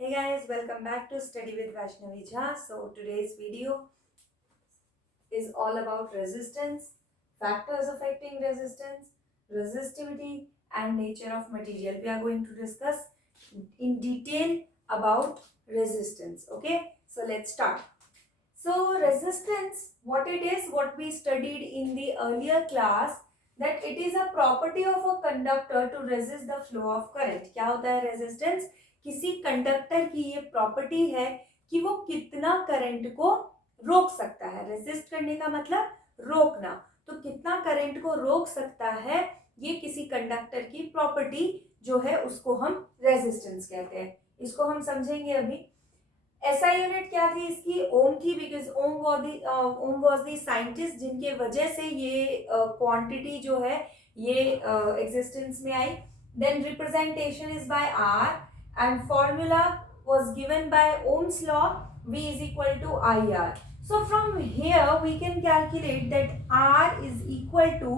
Hey guys, welcome back to Study with Vaishnavi Jha. So today's video is all about resistance, factors affecting resistance, resistivity and nature of material. We are going to discuss in detail about resistance. Okay, so let's start. So resistance, what it is, what we studied in the earlier class, that it is a property of a conductor to resist the flow of current. क्या होता है resistance? किसी conductor की ये property है कि वो कितना करंट को रोक सकता है. रेजिस्ट करने का मतलब रोकना. तो कितना करंट को रोक सकता है, ये किसी कंडक्टर की प्रॉपर्टी जो है उसको हम रेजिस्टेंस कहते हैं. इसको हम समझेंगे अभी. SI यूनिट क्या थी इसकी? ओम थी, because Ohm was the scientist जिनके वजह से ये क्वांटिटी जो है ये एग्जिस्टेंस में आई. Then representation is by R and formula was given by Ohm's law. V is equal to IR. So from here we can calculate that R is equal to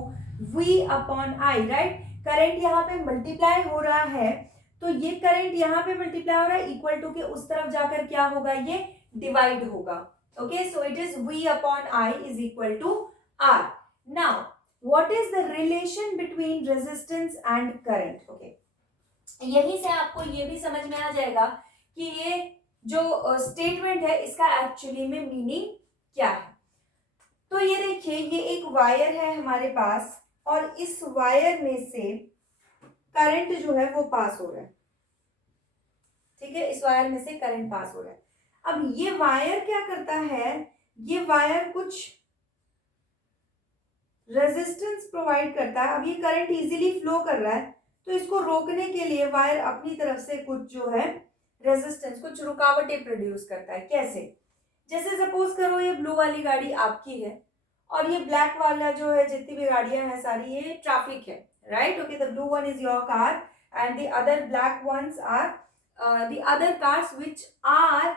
V upon I, right? Current यहाँ पे multiply हो रहा है, तो ये current यहाँ पे multiply हो रहा है, इक्वल टू के उस तरफ जाकर क्या होगा, ये डिवाइड होगा. Okay, so it is V upon I is equal to R. Now what is the relation between resistance and current? Okay, यहीं से आपको ये भी समझ में आ जाएगा कि ये जो स्टेटमेंट है इसका एक्चुअली में मीनिंग क्या है. तो ये देखिए, ये एक वायर है हमारे पास और इस वायर में से करंट जो है वो पास हो रहा है. ठीक है, इस वायर में से करंट पास हो रहा है. अब ये वायर क्या करता है, ये वायर कुछ रेजिस्टेंस प्रोवाइड करता है. अब ये करंट इजीली फ्लो कर रहा है, तो इसको रोकने के लिए वायर अपनी तरफ से कुछ जो है रेजिस्टेंस, कुछ रुकावटें प्रोड्यूस करता है. कैसे? जैसे सपोज करो ये ब्लू वाली गाड़ी आपकी है और ये ब्लैक वाला जो है, जितनी भी गाड़ियां हैं सारी, ये ट्रैफिक है, right? Okay, the blue one is your car and the other black ones are the other cars which are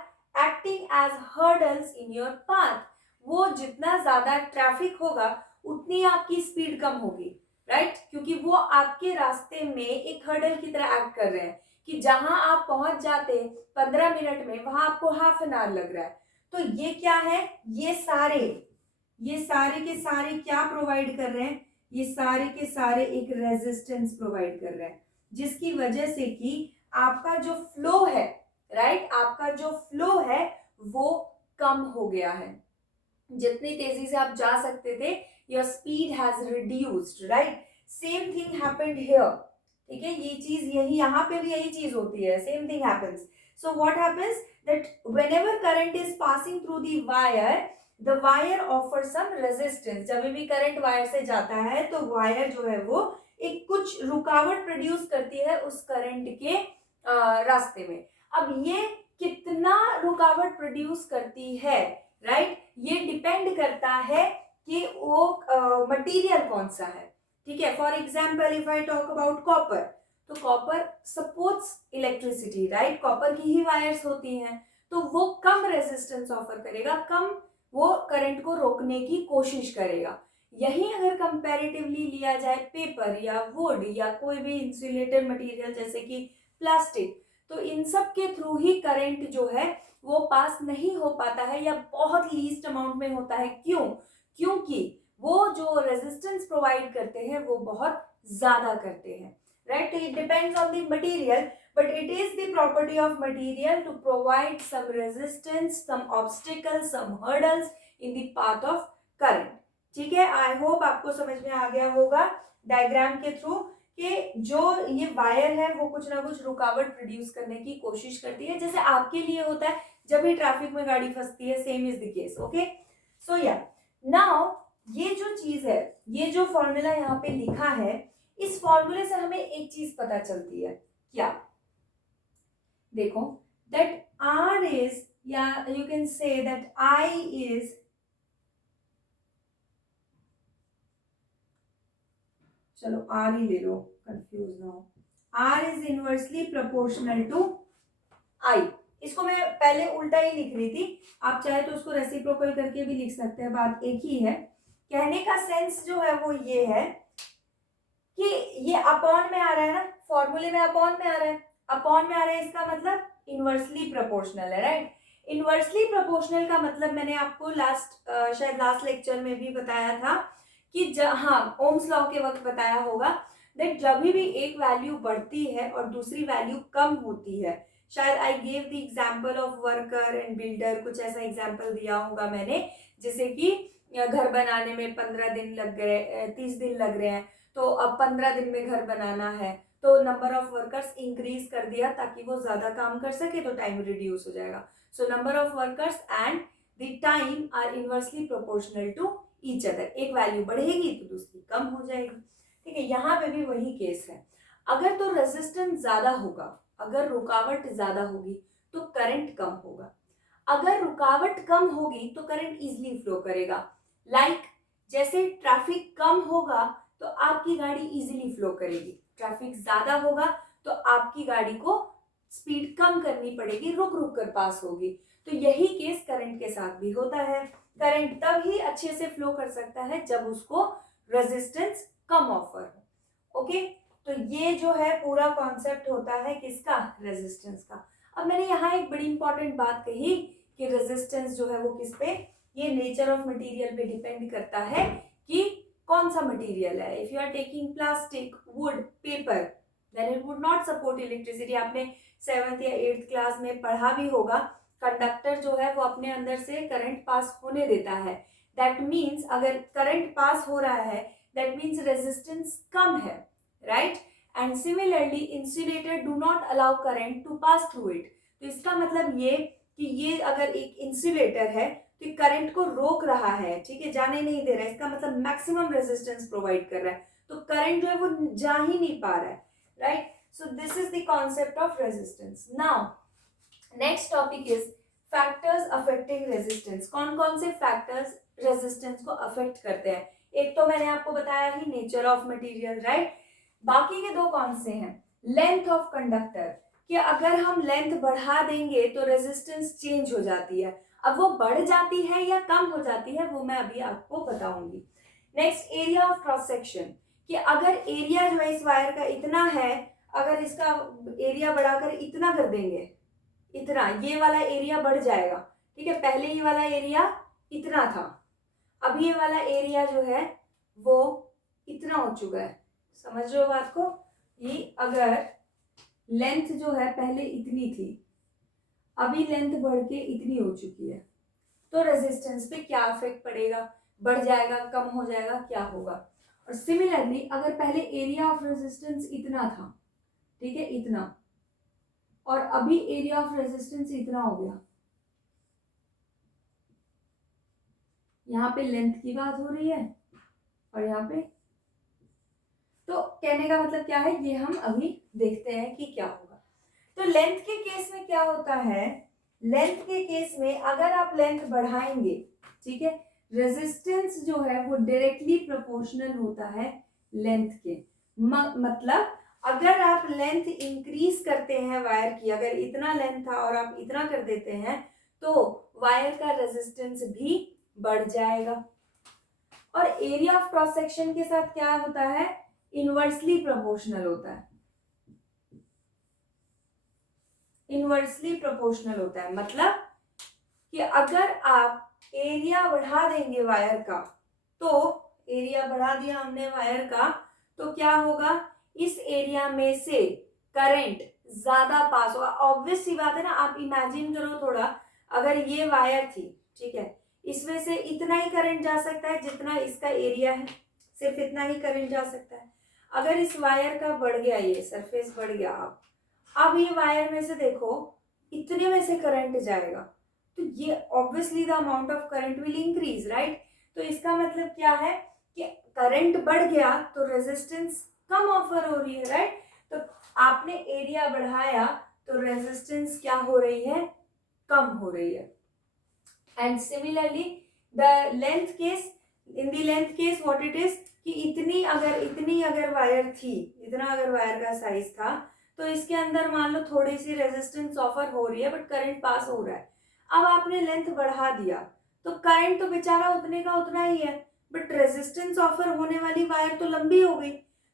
acting as hurdles in your path. वो जितना ज्यादा ट्रैफिक होगा उतनी आपकी स्पीड कम होगी, राइट? क्योंकि वो आपके रास्ते में एक हर्डल की तरह एक्ट कर रहे हैं कि जहां आप पहुंच जाते 15 मिनट में, वहां आपको हाफ एन आवर लग रहा है. तो ये क्या है, ये सारे के सारे क्या प्रोवाइड कर रहे हैं, ये सारे के सारे एक रेजिस्टेंस प्रोवाइड कर रहे हैं, जिसकी वजह से कि आपका जो फ्लो है, राइट, आपका जो फ्लो है वो कम हो गया है. जितनी तेजी से आप जा सकते थे, your speed has reduced, right? Same thing happened here. ठीक है, ये चीज यही, यहाँ पे भी यही चीज होती है. Same thing happens. So what happens that whenever current is passing through the wire offers some resistance. जब भी करंट वायर से जाता है तो वायर जो है वो एक कुछ रुकावट प्रोड्यूस करती है उस करंट के रास्ते में. अब ये कितना रुकावट प्रोड्यूस करती है, राइट, ये डिपेंड करता है कि वो मटेरियल कौन सा है. ठीक है, for example if I talk about copper, तो copper supports electricity, right? Copper की ही वायर्स होती हैं, तो वो कम रेजिस्टेंस ऑफर करेगा, कम वो करंट को रोकने की कोशिश करेगा. यही अगर कंपैरेटिवली लिया जाए पेपर या वुड या कोई भी इंसुलेटेड मटेरियल जैसे कि प्लास्टिक, तो इन सब के थ्रू ही करंट जो है वो पास नहीं हो पाता है या बहुत लीस्ट अमाउंट में होता है. क्यों? क्योंकि वो जो रेजिस्टेंस प्रोवाइड करते हैं वो बहुत ज्यादा करते हैं, राइट? तो it depends on the material, but it is the property of material to provide some resistance, some obstacle, some hurdles in the path of current. ठीक है, आई होप आपको समझ में आ गया होगा डायग्राम के थ्रू कि जो ये वायर है वो कुछ ना कुछ रुकावट प्रोड्यूस करने की कोशिश करती है, जैसे आपके लिए होता है जब भी ट्रैफिक में गाड़ी फंसती है. Same is the case. Okay, so yeah now ये जो चीज है, ये जो फॉर्मूला यहाँ पे लिखा है, इस फॉर्मूले से हमें एक चीज पता चलती है. क्या? देखो, दैट R इज, या you can say that I is, चलो R ही ले लो, कंफ्यूज ना हो. R is inversely proportional to I. इसको मैं पहले उल्टा ही लिख रही थी, आप चाहे तो उसको रेसिप्रोकल करके भी लिख सकते हैं, बात एक ही है. कहने का सेंस जो है वो ये है कि ये अपॉन में आ रहा है ना, फॉर्मूले में अपॉन में आ रहा है, अपॉन में आ रहा है, इसका मतलब इनवर्सली प्रोपोर्शनल है, राइट। इनवर्सली प्रोपोर्शनल का मतलब मैंने आपको शायद लास्ट लेक्चर में भी बताया था कि हाँ, ओम्स लॉ के वक्त बताया होगा दैट जब भी एक वैल्यू बढ़ती है और दूसरी वैल्यू कम होती है, शायद I gave the example of worker and builder, कुछ ऐसा एग्जांपल दिया होगा मैंने, जैसे कि घर बनाने में 15 दिन लग गए, 30 दिन लग रहे हैं, तो अब 15 दिन में घर बनाना है, तो नंबर ऑफ वर्कर्स इंक्रीज कर दिया ताकि वो ज्यादा काम कर सके, तो टाइम रिड्यूस हो जाएगा। So number of workers and the time are inversely proportional to each other. एक वैल्यू बढ़ेगी तो दूसरी कम हो जाएगी, ठीक है। यहाँ पे भी वही केस है। अगर तो रेजिस्टेंस ज्यादा होगा, अगर रुकावट ज्यादा होगी तो करंट कम होगा, अगर रुकावट कम होगी तो करंट इजिली फ्लो करेगा। जैसे ट्रैफिक कम होगा तो आपकी गाड़ी इजिली फ्लो करेगी, ट्रैफिक ज्यादा होगा तो आपकी गाड़ी को स्पीड कम करनी पड़ेगी, रुक रुक कर पास होगी। तो यही केस करंट के साथ भी होता है। करंट तब ही अच्छे से फ्लो कर सकता है जब उसको रेजिस्टेंस कम ऑफर हो। ओके, तो ये जो है पूरा कॉन्सेप्ट होता है किसका, रेजिस्टेंस का। अब मैंने यहाँ एक बड़ी इंपॉर्टेंट बात कही कि रेजिस्टेंस जो है वो किस पे, ये नेचर ऑफ मटेरियल पे डिपेंड करता है कि कौन सा मटेरियल है। If you are taking plastic, wood, paper, then it would not support electricity. आपने 7th या 8th क्लास में पढ़ा भी होगा, कंडक्टर जो है वो अपने अंदर से करंट पास होने देता है। दैट मीन्स अगर करंट पास हो रहा है दैट मीन्स रेजिस्टेंस कम है, right. And similarly insulator do not allow current to pass through it. तो इसका मतलब ये कि ये अगर एक इंसुलेटर है तो करंट को रोक रहा है, ठीक है, जाने नहीं दे रहा है, इसका मतलब मैक्सिमम रेजिस्टेंस प्रोवाइड कर रहा है, तो करंट जो है वो जा ही नहीं पा रहा है, right. So this is the concept of resistance. Now next topic is factors affecting resistance. कौन कौन से फैक्टर्स रेजिस्टेंस को अफेक्ट करते हैं? एक तो मैंने आपको बताया ही नेचर ऑफ मटेरियल, राइट। बाकी के दो कौन से हैं? लेंथ ऑफ कंडक्टर, कि अगर हम लेंथ बढ़ा देंगे तो रेजिस्टेंस चेंज हो जाती है। अब वो बढ़ जाती है या कम हो जाती है वो मैं अभी आपको बताऊंगी। Next area of cross section, कि अगर एरिया जो है इस वायर का इतना है, अगर इसका एरिया बढ़ाकर इतना कर देंगे, इतना, ये वाला एरिया बढ़ जाएगा, ठीक है। पहले ये वाला एरिया इतना था, अब ये वाला एरिया जो है वो इतना हो चुका है, समझ रहे हो बात को। ये अगर लेंथ जो है पहले इतनी थी, अभी लेंथ बढ़ के इतनी हो चुकी है, तो रेजिस्टेंस पे क्या इफेक्ट पड़ेगा? बढ़ जाएगा, कम हो जाएगा, क्या होगा? और सिमिलरली अगर पहले एरिया ऑफ रेजिस्टेंस इतना था, ठीक है, इतना, और अभी एरिया ऑफ रेजिस्टेंस इतना हो गया, यहाँ पे लेंथ की बात हो रही है और यहाँ पे, तो कहने का मतलब क्या है, ये हम अभी देखते हैं कि क्या होगा। तो लेंथ के केस में क्या होता है, लेंथ के केस में अगर आप लेंथ बढ़ाएंगे, ठीक है, रेजिस्टेंस जो है वो डायरेक्टली प्रोपोर्शनल होता है लेंथ के। मतलब अगर आप लेंथ इंक्रीज करते हैं वायर की, अगर इतना लेंथ था और आप इतना कर देते हैं तो वायर का रेजिस्टेंस भी बढ़ जाएगा। और एरिया ऑफ क्रॉस सेक्शन के साथ क्या होता है, इनवर्सली प्रोपोर्शनल होता है। इनवर्सली प्रोपोर्शनल होता है मतलब कि अगर आप एरिया बढ़ा देंगे वायर का, तो एरिया बढ़ा दिया हमने वायर का, तो क्या होगा, इस एरिया में से करंट ज्यादा पास होगा। ऑब्वियस सी बात है ना, आप इमेजिन करो थोड़ा, अगर ये वायर थी, ठीक है, इसमें से इतना ही करंट जा सकता है जितना इसका एरिया है, सिर्फ इतना ही करंट जा सकता है। अगर इस वायर का बढ़ गया, ये सरफेस बढ़ गया, अब ये वायर में से देखो इतने में से करंट जाएगा, तो ये obviously the amount of current will increase, right. तो इसका मतलब क्या है कि करंट बढ़ गया तो रेजिस्टेंस कम ऑफर हो रही है, राइट। तो आपने एरिया बढ़ाया तो रेजिस्टेंस क्या हो रही है, कम हो रही है। And similarly the length case, in the length case what it is, कि इतनी अगर वायर थी, इतना अगर वायर का साइज था, तो इसके अंदर मान लो थोड़ी सी रेजिस्टेंस ऑफर हो रही है बट करंट पास हो रहा है। अब आपने लेंथ बढ़ा दिया तो करंट तो बेचारा उतने का उतना ही है, बट रेजिस्टेंस ऑफर होने वाली वायर तो लंबी हो गई,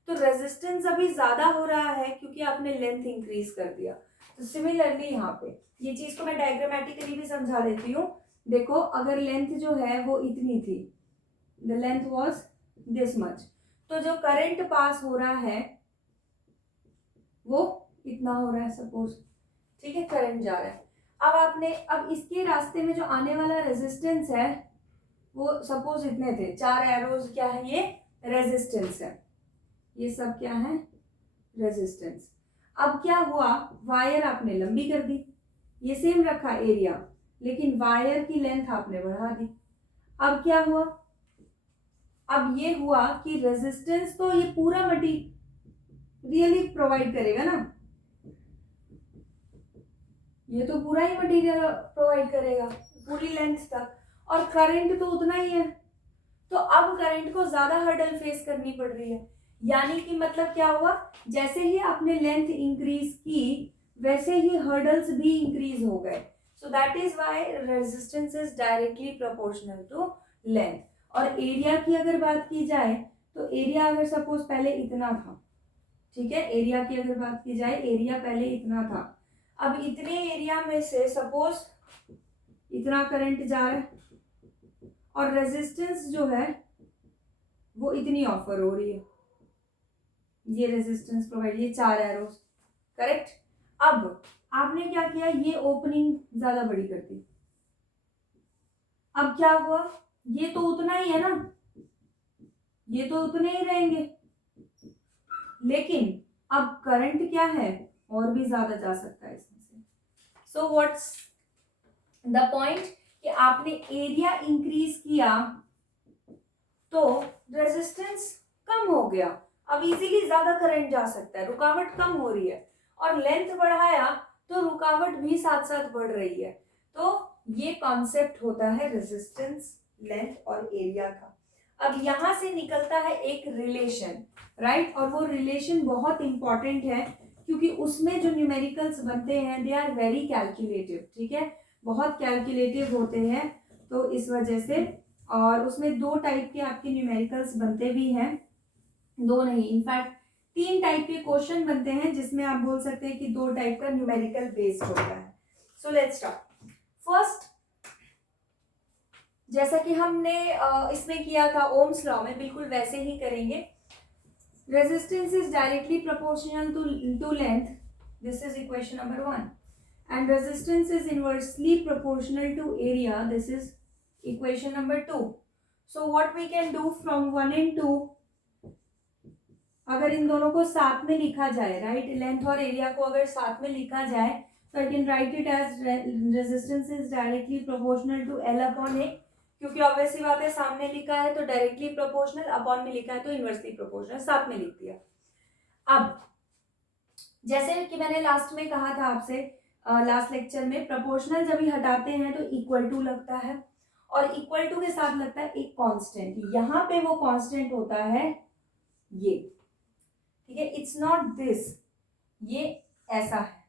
तो रेजिस्टेंस अभी ज्यादा हो रहा है क्योंकि आपने लेंथ इंक्रीज कर दिया। तो सिमिलरली यहाँ पे ये चीज को मैं डायग्रामेटिकली भी समझा देती हूँ। देखो अगर लेंथ जो है वो इतनी थी, the length was this much, तो जो करंट पास हो रहा है वो इतना हो रहा है सपोज, ठीक है, करंट जा रहा है। अब इसके रास्ते में जो आने वाला रेजिस्टेंस है वो सपोज इतने थे, 4 एरोज क्या है, ये रेजिस्टेंस है, ये सब क्या है, रेजिस्टेंस। अब क्या हुआ, वायर आपने लंबी कर दी, ये सेम रखा एरिया, लेकिन वायर की लेंथ आपने बढ़ा दी। अब क्या हुआ, अब ये हुआ कि रेजिस्टेंस तो ये पूरा मटीरियली प्रोवाइड करेगा ना, ये तो पूरा ही मटेरियल प्रोवाइड करेगा पूरी लेंथ तक, और करंट तो उतना ही है। तो अब करंट को ज्यादा हर्डल फेस करनी पड़ रही है, यानी कि मतलब क्या हुआ, जैसे ही आपने लेंथ इंक्रीज की वैसे ही हर्डल्स भी इंक्रीज हो गए। So that is why resistance is directly proportional to length. और एरिया की अगर बात की जाए तो एरिया अगर सपोज पहले इतना था, ठीक है, एरिया की अगर बात की जाए, एरिया पहले इतना था, अब इतने एरिया में से सपोज इतना करंट जा रहा है और रेजिस्टेंस जो है वो इतनी ऑफर हो रही है, ये रेजिस्टेंस प्रोवाइड, ये 4 एरोस, करेक्ट। अब आपने क्या किया, ये ओपनिंग ज्यादा बड़ी कर दी। अब क्या हुआ, ये तो उतना ही है ना, ये तो उतने ही रहेंगे, लेकिन अब करंट क्या है, और भी ज्यादा जा सकता है इसमें से। सो व्हाट्स द पॉइंट कि आपने एरिया इंक्रीज किया तो रेजिस्टेंस कम हो गया, अब इजीली ज्यादा करंट जा सकता है, रुकावट कम हो रही है, और लेंथ बढ़ाया तो रुकावट भी साथ साथ बढ़ रही है। तो ये कॉन्सेप्ट होता है रेजिस्टेंस, लेंथ और एरिया का। अब यहां से निकलता है एक रिलेशन, राइट, और वो रिलेशन बहुत इंपॉर्टेंट है क्योंकि उसमें जो न्यूमेरिकल्स बनते हैं दे आर वेरी कैलकुलेटिव, ठीक है, बहुत कैलकुलेटिव होते हैं, तो इस वजह से। और उसमें 2 टाइप के आपके न्यूमेरिकल्स बनते भी हैं, 2 नहीं इनफैक्ट 3 टाइप के क्वेश्चन बनते हैं, जिसमें आप बोल सकते हैं कि 2 टाइप का न्यूमेरिकल बेस्ड होता है। So let's start. फर्स्ट, जैसा कि हमने इसमें किया था ओम्स लॉ में, बिल्कुल वैसे ही करेंगे। Resistance is directly proportional to length, this is equation number 1, and resistance is inversely proportional to area, this is equation number 2. So what we can do from 1 and 2, अगर इन दोनों को साथ में लिखा जाए, राइट, लेंथ और एरिया को अगर साथ में लिखा जाए तो I can write it as resistance is directly proportional to L upon A, क्योंकि ऑब्वियसली बात है सामने लिखा है तो डायरेक्टली प्रोपोर्शनल, अपॉन में लिखा है तो इनवर्सली प्रोपोर्शनल, साथ में लिख दिया। अब जैसे कि मैंने लास्ट में कहा था आपसे, लास्ट लेक्चर में, प्रोपोर्शनल जब भी हटाते हैं तो इक्वल टू लगता है, और इक्वल टू के साथ लगता है एक कांस्टेंट, यहाँ पे वो कांस्टेंट होता है ये, ठीक है, इट्स नॉट दिस, ये ऐसा है,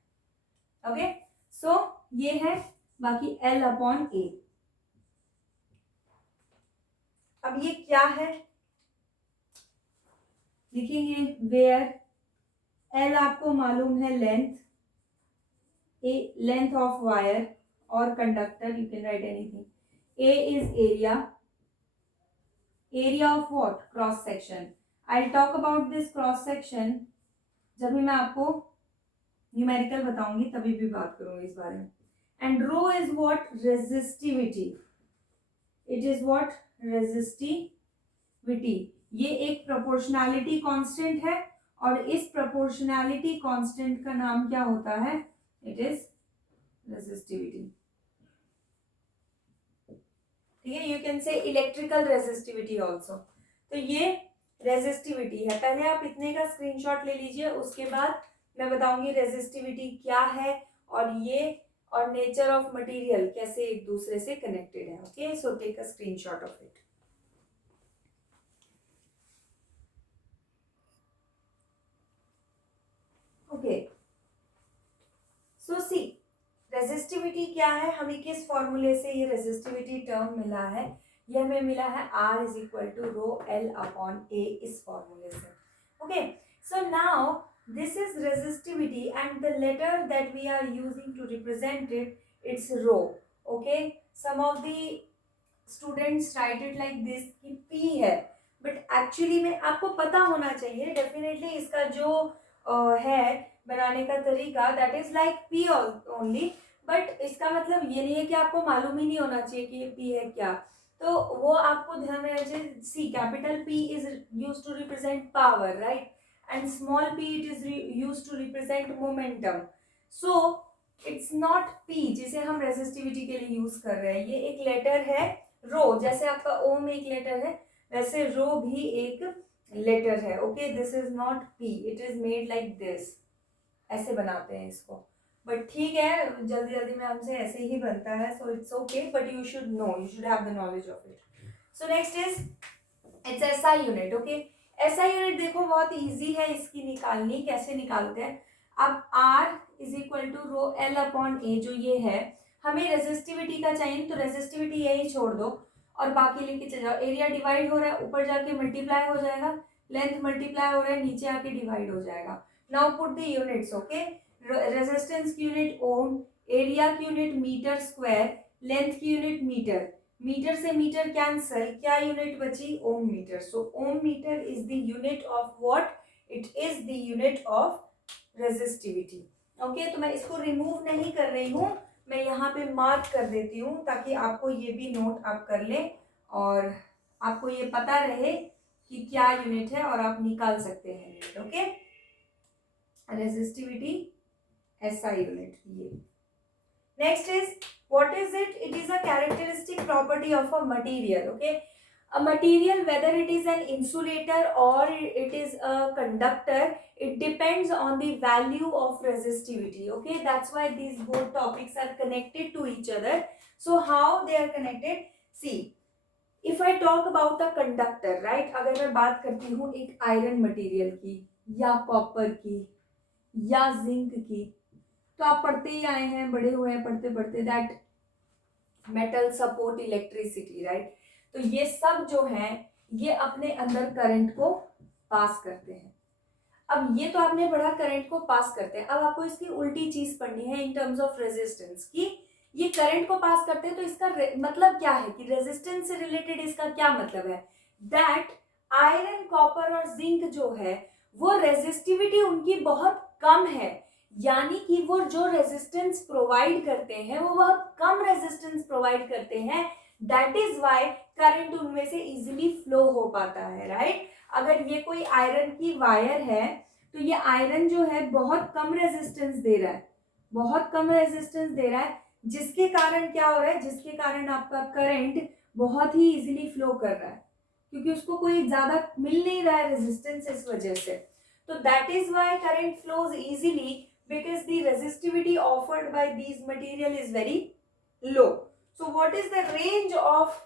ओके। सो ये है, बाकी L अपॉन ए। अब ये क्या है लिखेंगे, वेयर L आपको मालूम है length, A length of wire or conductor, you can write anything. A is area, area of what, cross section. I'll talk about this cross section जब भी मैं आपको न्यूमेरिकल बताऊंगी तभी भी बात करूंगी इस बारे में। And rho is what, resistivity, it is what, resistivity, ये एक प्रोपोर्शनैलिटी कांस्टेंट है, और इस प्रोपोर्शनैलिटी कांस्टेंट का नाम क्या होता है, इट इज रेजिस्टिविटी, ठीक है, यू कैन से इलेक्ट्रिकल रेजिस्टिविटी ऑल्सो। तो ये रेजिस्टिविटी है, पहले आप इतने का स्क्रीनशॉट ले लीजिए, उसके बाद मैं बताऊंगी रेजिस्टिविटी क्या है, और ये और नेचर ऑफ मटेरियल कैसे एक दूसरे से कनेक्टेड है, okay. So take a screenshot of it. Okay, so see resistivity क्या है, हमें किस फॉर्मूले से ये रेजिस्टिविटी टर्म मिला है, ये हमें मिला है R is equal to rho L upon A, इस फॉर्मूले से, okay. now this is resistivity and the letter that we are using to represent it, it's rho. Okay, some of the students write it like this कि P है, but actually में आपको पता होना चाहिए definitely इसका जो है बनाने का तरीका that is like P only, but इसका मतलब ये नहीं है कि आपको मालूम ही नहीं होना चाहिए कि ये P है क्या, तो वो आपको ध्यान में रखिए. See capital P is used to represent power, right, and small p it is used to represent momentum. So it's not P जिसे हम रेजिस्टिविटी के लिए यूज कर रहे हैं. ये एक लेटर है रो, जैसे आपका ओम एक लेटर है वैसे रो भी एक लेटर है. Okay, this is not P, it is made like this. ऐसे बनाते हैं इसको, बट ठीक है जल्दी जल्दी में हमसे ऐसे ही बनता है, so it's okay, but you should know, you should have the knowledge of it. So next is it's SI unit. Okay, SI unit देखो बहुत इजी है इसकी निकालनी. कैसे निकालते हैं? अब R is equal to rho L upon A, जो ये है, हमें रेजिस्टिविटी का चाहिए तो रेजिस्टिविटी यही छोड़ दो और बाकी लेके चले जाओ. एरिया डिवाइड हो रहा है, ऊपर जाके मल्टीप्लाई हो जाएगा, लेंथ मल्टीप्लाई हो रहा है, नीचे आके डिवाइड हो जाएगा. Now put the units. Okay, resistance की यूनिट ओम, एरिया की यूनिट मीटर स्क्वायर, लेंथ की यूनिट मीटर, मीटर से मीटर कैंसल, क्या यूनिट बची? Ohm metre. So ohm metre is the unit of what? It is the unit of resistivity. Okay, तो मैं इसको remove नहीं कर रही हूँ, मैं यहाँ पे मार्क कर देती हूँ ताकि आपको ये भी नोट आप कर लें और आपको ये पता रहे कि क्या यूनिट है और आप निकाल सकते हैं unit. Okay, resistivity SI unit. ये next is what is it? It is a characteristic property of a material. Okay, a material, whether it is an insulator or it is a conductor, it depends on the value of resistivity. Okay, that's why these both topics are connected to each other. So how they are connected? See, if I talk about a conductor, right, अगर मैं बात करती हूँ एक iron material की या copper की या जिंक की, तो आप पढ़ते ही आए हैं, बड़े हुए हैं पढ़ते पढ़ते, that metal support electricity, right. तो ये सब जो है ये अपने अंदर करंट को पास करते हैं. अब ये तो आपने पढ़ा करंट को पास करते हैं, अब आपको इसकी उल्टी चीज पढ़नी है इन टर्म्स ऑफ रेजिस्टेंस की. ये करंट को पास करते हैं तो इसका मतलब क्या है कि रेजिस्टेंस से रिलेटेड इसका क्या मतलब है? दैट आयरन, कॉपर और जिंक जो है वो रेजिस्टिविटी उनकी बहुत कम है, यानी कि वो जो रेजिस्टेंस प्रोवाइड करते हैं वो बहुत कम रेजिस्टेंस प्रोवाइड करते हैं. दैट इज व्हाई करंट उनमें से इजीली फ्लो हो पाता है, राइट. अगर ये कोई आयरन की वायर है तो ये आयरन जो है बहुत कम रेजिस्टेंस दे रहा है, बहुत कम रेजिस्टेंस दे रहा है, जिसके कारण क्या हो रहा है, जिसके कारण आपका करंट बहुत ही इजीली फ्लो कर रहा है, क्योंकि उसको कोई ज्यादा मिल नहीं रहा है रेजिस्टेंस इस वजह से. तो that is why current flows easily, because the resistivity offered by these material is very low. So what is the range of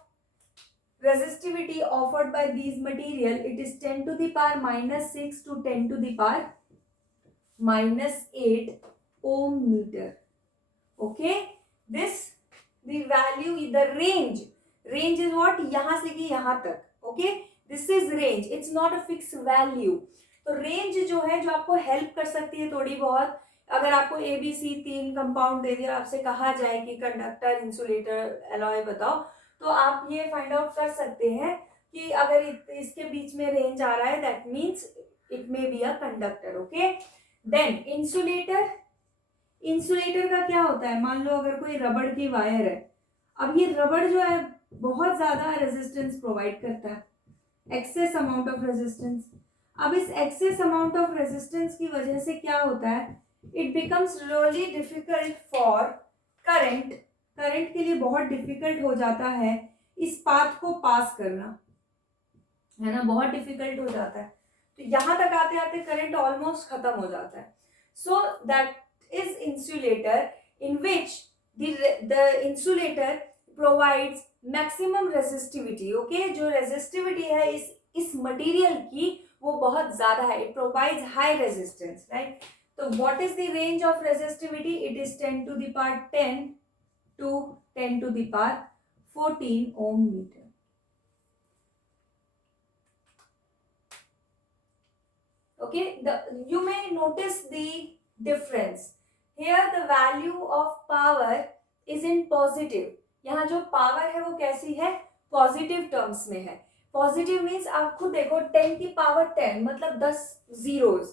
resistivity offered by these material? It is 10 to the power minus 6 to 10 to the power minus 8 ohm meter. Okay, this the value, the range is what? यहाँ से कि यहाँ तक. Okay, this is range, it's not a fixed value. तो range जो है, जो आपको हेल्प कर सकती है थोड़ी बहुत, अगर आपको ABC 3 कंपाउंड दे दिया, आपसे कहा जाए कि कंडक्टर, इंसुलेटर, एलॉय बताओ, तो आप ये फाइंड आउट कर सकते हैं कि अगर इसके बीच में रेंज आ रहा है, that means it may be a conductor. Okay, then insulator. Insulator का क्या होता है? मान लो अगर कोई रबड़ की वायर है, अब ये रबड़ जो है बहुत ज्यादा रेजिस्टेंस प्रोवाइड करता है, एक्सेस अमाउंट ऑफ रेजिस्टेंस. अब इस एक्सेस अमाउंट ऑफ रेजिस्टेंस की वजह से क्या होता है? It becomes really difficult for current के लिए बहुत डिफिकल्ट हो जाता है इस पाथ को पास करना, है ना, बहुत डिफिकल्ट हो जाता है. तो यहां तक आते आते करंट ऑलमोस्ट खत्म हो जाता है. सो that is insulator in which the insulator provides maximum resistivity. Okay, जो रेजिस्टिविटी है इस मटेरियल की वो बहुत ज्यादा है, it provides high resistance, right. तो what is the range of resistivity? It is 10 to the power 10 to 10 to the power 14 ohm meter. Okay, you may notice the difference. Here the value of power is in positive. यहाँ जो power है वो कैसी है, positive terms में है. Positive means आप खुद देखो 10 की पावर 10 मतलब 10 जीरोज,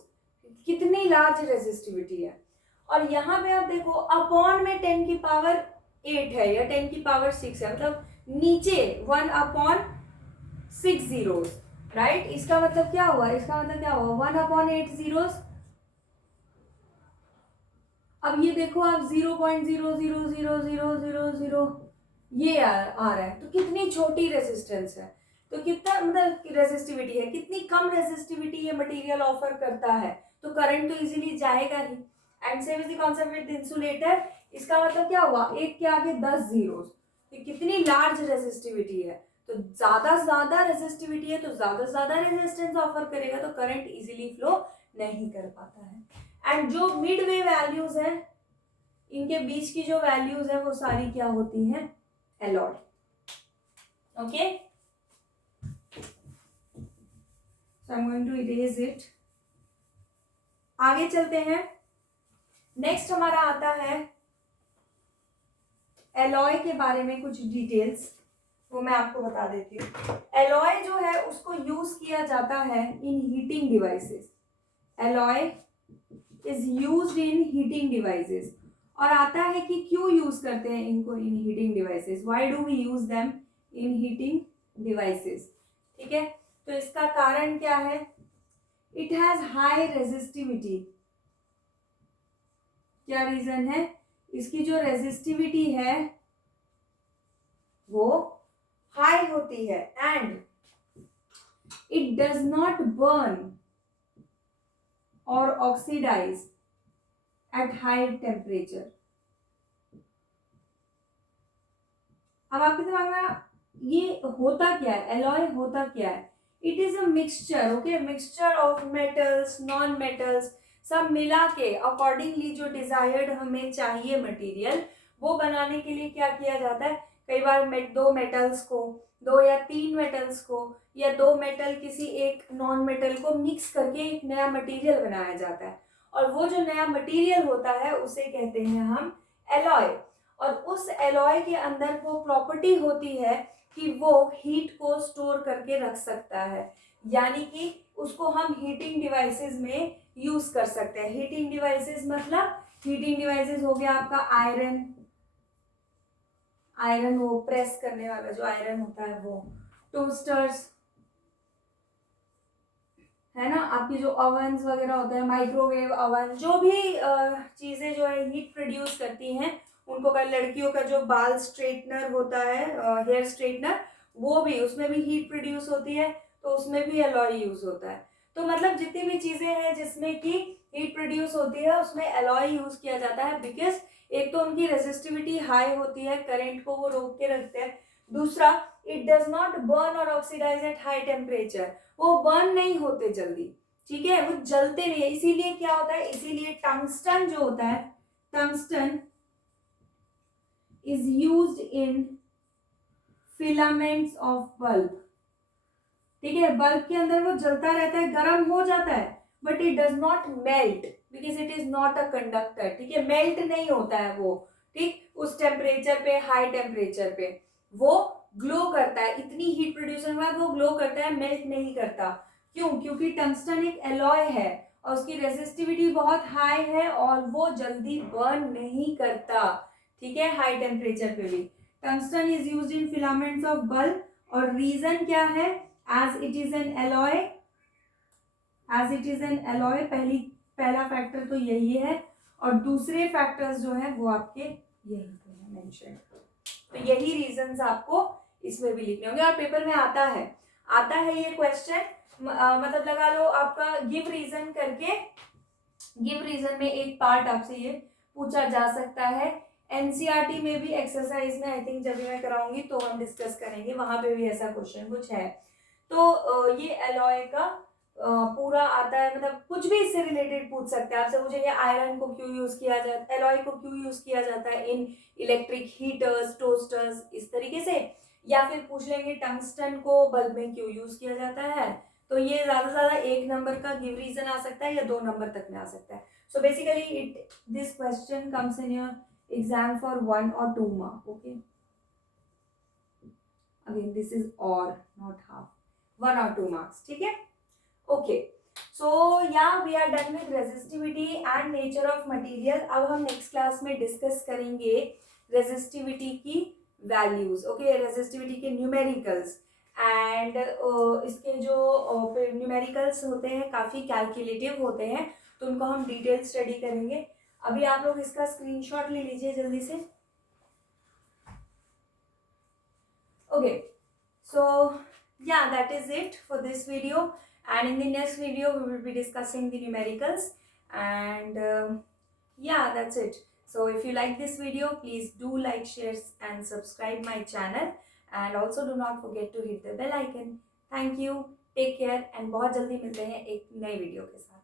कितनी लार्ज रेजिस्टिविटी है. और यहाँ पे आप देखो अपॉन में 10 की पावर 8 है या 10 की पावर 6 है, मतलब नीचे 1 अपॉन 6 जीरोज, राइट. इसका मतलब क्या हुआ, इसका मतलब क्या हुआ 1 अपॉन 8 जीरोज. अब ये देखो आप 0.0000000 ये आ रहा है, तो कितनी छोटी रेजिस्टेंस है, तो कितना मतलब रेजिस्टिविटी है, कितनी कम रेजिस्टिविटी ये मटेरियल ऑफर करता है, तो करंट तो इजीली जाएगा ही. And same is the concept with insulator. इसका मतलब क्या हुआ, एक के आगे 10 जीरोस, तो कितनी लार्ज रेजिस्टिविटी है, तो ज्यादा रेजिस्टिविटी है तो ज्यादा रेजिस्टेंस ऑफर करेगा, तो करंट इजीली फ्लो नहीं कर पाता है. एंड जो मिड वे वैल्यूज है, इनके बीच की जो वैल्यूज है वो सारी क्या होती हैं, alloy. Okay, so I am going to erase it. आगे चलते हैं. नेक्स्ट हमारा आता है एलॉय के बारे में कुछ डिटेल्स, वो मैं आपको बता देती हूँ. एलॉय जो है उसको यूज किया जाता है in heating devices. Alloy is used in heating devices. और आता है कि क्यों यूज करते हैं इनको in heating devices, why do we use them in heating devices. ठीक है, तो इसका कारण क्या है, इट हैज हाई रेजिस्टिविटी. क्या रीजन है, इसकी जो रेजिस्टिविटी है वो हाई होती है and it does not burn और ऑक्सीडाइज एट हाई टेम्परेचर. अब आपके दिमाग में ये होता क्या है, एलॉय होता क्या है. It is a mixture. Okay, mixture of metals, non metals, सब मिला के अकॉर्डिंगली जो डिजायर्ड हमें चाहिए मटेरियल, वो बनाने के लिए क्या किया जाता है, कई बार दो मेटल्स को, 2 या 3 मेटल्स को, या 2 मेटल किसी एक नॉन मेटल को मिक्स करके एक नया मटेरियल बनाया जाता है. और वो जो नया मटेरियल होता है उसे कहते हैं हम एलॉय. और उस एलॉय के अंदर वो प्रॉपर्टी होती है कि वो हीट को स्टोर करके रख सकता है, यानी कि उसको हम हीटिंग डिवाइसेस में यूज कर सकते हैं. हीटिंग डिवाइसेस मतलब, हीटिंग डिवाइसेस हो गया आपका आयरन, वो प्रेस करने वाला जो आयरन होता है वो, टोस्टर्स है ना, आपकी जो ओवन्स वगैरह होते हैं, माइक्रोवेव ओवन, जो भी चीजें जो है हीट प्रोड्यूस करती हैं, उनको का लड़कियों का जो बाल स्ट्रेटनर होता है, हेयर स्ट्रेटनर, वो भी, उसमें भी हीट प्रोड्यूस होती है, तो उसमें भी एलॉय यूज होता है. तो मतलब जितनी भी चीजें हैं जिसमें कि हीट प्रोड्यूस होती है उसमें एलॉय यूज किया जाता है, बिकॉज एक तो उनकी रेजिस्टिविटी हाई होती है, करंट को वो रोक के रखते हैं. दूसरा, इट डज नॉट बर्न और ऑक्सीडाइज एट हाई टेम्परेचर. वो बर्न नहीं होते जल्दी, ठीक है, वो जलते नहीं है. इसीलिए क्या होता है, इसीलिए टंगस्टन जो होता है, tungsten is used in filaments of bulb. ठीक है, बल्ब के अंदर वो जलता रहता है, गर्म हो जाता है, but it does not melt because it is not a conductor. ठीक है, मेल्ट नहीं होता है वो, ठीक, उस टेम्परेचर पे, हाई टेम्परेचर पे वो ग्लो करता है. इतनी हीट प्रोड्यूस के बाद वो ग्लो करता है, मेल्ट नहीं करता. क्यों, क्योंकि टंगस्टन एक एलॉय है और उसकी रेजिस्टिविटी बहुत हाई है और वो जल्दी बर्न नहीं करता. ठीक है, हाई टेम्परेचर पे भी. Tungsten is used in filaments of bulb. और रीजन क्या है, as it is an alloy, पहला फैक्टर तो यही है, और दूसरे फैक्टर्स जो है वो आपके यही पे है मेंशन. तो यही रीजंस आपको इसमें भी लिखने होंगे और पेपर में आता है ये क्वेश्चन. मतलब लगा लो आपका गिव रीजन करके, गिव रीजन में एक पार्ट आपसे ये पूछा जा सकता है. एनसीईआरटी में भी एक्सरसाइज में आई थिंक जब भी मैं कराऊंगी तो हम डिस्कस करेंगे, वहां पे भी ऐसा क्वेश्चन कुछ है. तो ये एलॉय का पूरा आता है, मतलब कुछ भी इससे रिलेटेड पूछ सकते हैं आपसे. मुझे ये आयरन को क्यों यूज किया जाता है, एलॉय को क्यों यूज किया जाता है इन इलेक्ट्रिक हीटर्स, टोस्टर्स, इस तरीके से. या फिर पूछ लेंगे टंगस्टन को बल्ब में क्यों यूज किया जाता है, तो ये ज़्यादा से ज़्यादा 1 नंबर का गिव रीज़न आ सकता है या 2 नंबर तक में आ सकता है. So basically this question comes in your exam for 1 or 2 mark. Okay, again this is or not half, 1 or 2 marks. ठीक है, okay. So yeah we are done with resistivity and nature of material. अब हम next class में discuss करेंगे resistivity की values. Okay, resistivity के numericals and इसके जो न्यूमेरिकल्स होते हैं काफ़ी कैलकुलेटिव होते हैं, तो उनको हम डिटेल स्टडी करेंगे. अभी आप लोग इसका स्क्रीनशॉट ले लीजिए जल्दी से. Okay, so yeah, that is it for this video, and in the next video we will be discussing the numericals, and yeah, that's it. So if you like this video, please do like, share and subscribe my channel, and also do not forget to hit the bell icon. Thank you, take care, and बहुत जल्दी मिलते हैं एक नए video के साथ.